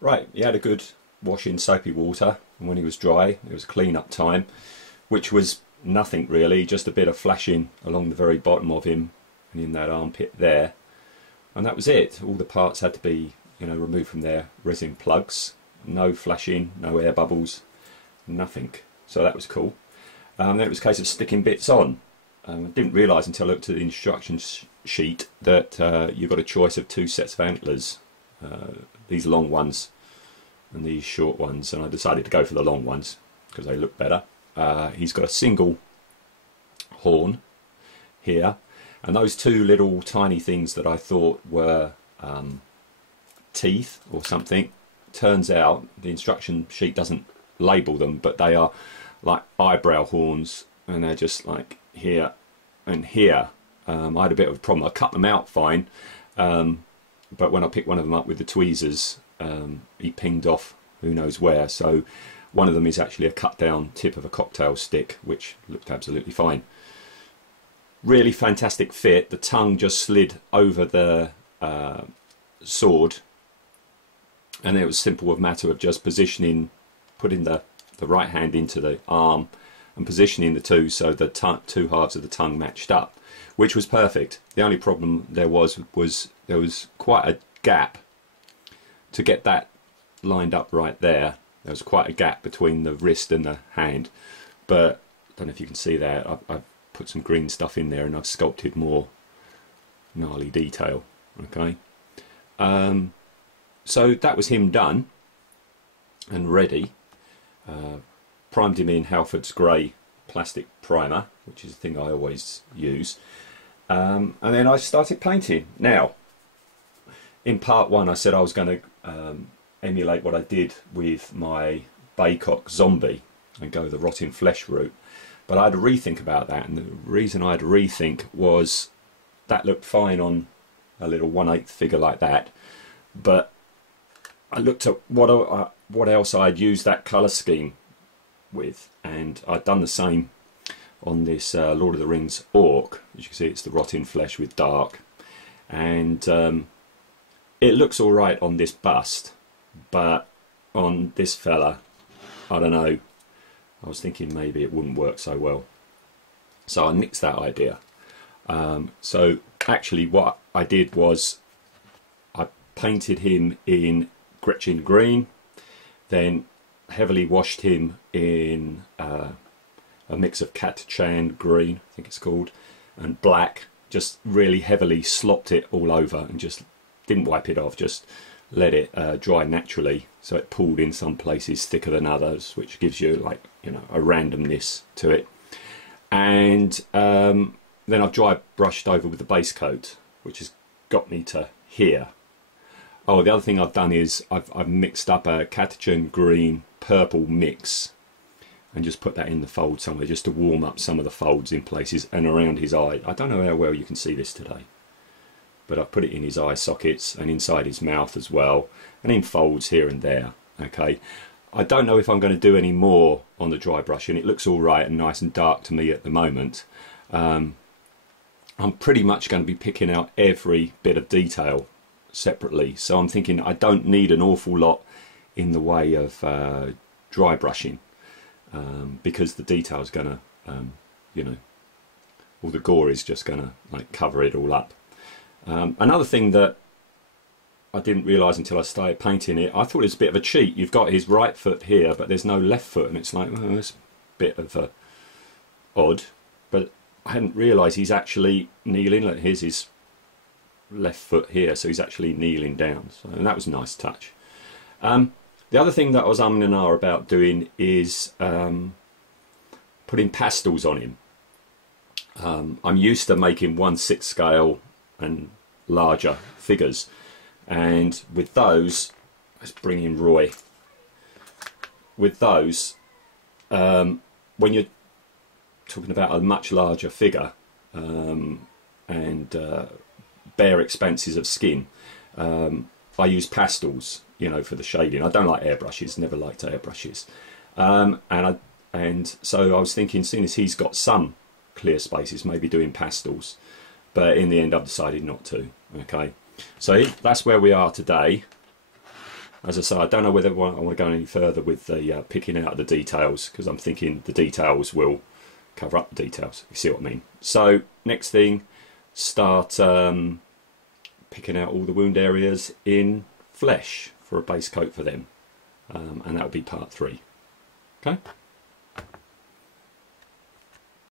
Right, he had a good wash in soapy water, and when he was dry, it was clean up time, which was nothing really, just a bit of flashing along the very bottom of him and in that armpit there, and that was it. All the parts had to be, removed from their resin plugs. No flashing, no air bubbles, nothing. So that was cool. Then it was a case of sticking bits on. I didn't realise until I looked at the instruction sheet that you've got a choice of two sets of antlers. These long ones and these short ones, and I decided to go for the long ones because they look better. He's got a single horn here, and those two little tiny things that I thought were teeth or something, turns out the instruction sheet doesn't label them, but they are like eyebrow horns, and they're just like here and here. I had a bit of a problem. I cut them out fine, but when I picked one of them up with the tweezers, he pinged off who knows where. So one of them is actually a cut down tip of a cocktail stick, which looked absolutely fine. Really fantastic fit. The tongue just slid over the sword, and it was simple of matter of just positioning, putting the right hand into the arm and positioning the two so the two halves of the tongue matched up, which was perfect. The only problem there was there was quite a gap to get that lined up right there. There was quite a gap between the wrist and the hand, but I don't know if you can see there, I've put some green stuff in there and I've sculpted more gnarly detail. Okay, so that was him done and ready. Primed him in Halford's grey plastic primer, which is a thing I always use, and then I started painting. Now, in part one I said I was going to emulate what I did with my Baycock zombie and go the rotting flesh route, but I had to rethink about that, and the reason I had to rethink was that looked fine on a little 1/8 figure like that, but I looked at what else I'd used that colour scheme with, and I'd done the same on this Lord of the Rings orc. As you can see, it's the rotting flesh with dark, and it looks alright on this bust, but on this fella, I don't know, I was thinking maybe it wouldn't work so well, so I nixed that idea. So actually what I did was I painted him in Gretchen green, then heavily washed him in a mix of Catachan green, I think it's called, and black. Just really heavily slopped it all over and just didn't wipe it off, just let it dry naturally, so it pooled in some places thicker than others, which gives you, like, a randomness to it. And then I've dry brushed over with the base coat, which has got me to here. Oh, the other thing I've done is I've mixed up a Catachan green purple mix and just put that in the fold somewhere, just to warm up some of the folds in places and around his eye. I don't know how well you can see this today, but I've put it in his eye sockets and inside his mouth as well, and in folds here and there. Okay, I don't know if I'm going to do any more on the dry brushing. It looks all right and nice and dark to me at the moment. I'm pretty much going to be picking out every bit of detail separately, so I'm thinking I don't need an awful lot in the way of dry brushing, because the detail is going to, all the gore is just going to like cover it all up. Another thing that I didn't realise until I started painting it, I thought it was a bit of a cheat. You've got his right foot here, but there's no left foot, and it's like, well, that's a bit of a odd. But I hadn't realised he's actually kneeling. Look, here's his left foot here, so he's actually kneeling down. So, and that was a nice touch. The other thing that I was umming and ahhing about doing is putting pastels on him. I'm used to making 1/6 scale and larger figures, and with those, let's bring in Roy. With those, when you're talking about a much larger figure and bare expanses of skin, I use pastels, for the shading. I don't like airbrushes, never liked airbrushes, and so I was thinking, seeing as he's got some clear spaces, maybe doing pastels, but in the end I've decided not to. Okay, so that's where we are today. as I say, I don't know whether I want to go any further with the picking out the details, because I'm thinking the details will cover up the details. You see what I mean? So next thing, start picking out all the wound areas in flesh for a base coat for them, and that would be part 3. Okay.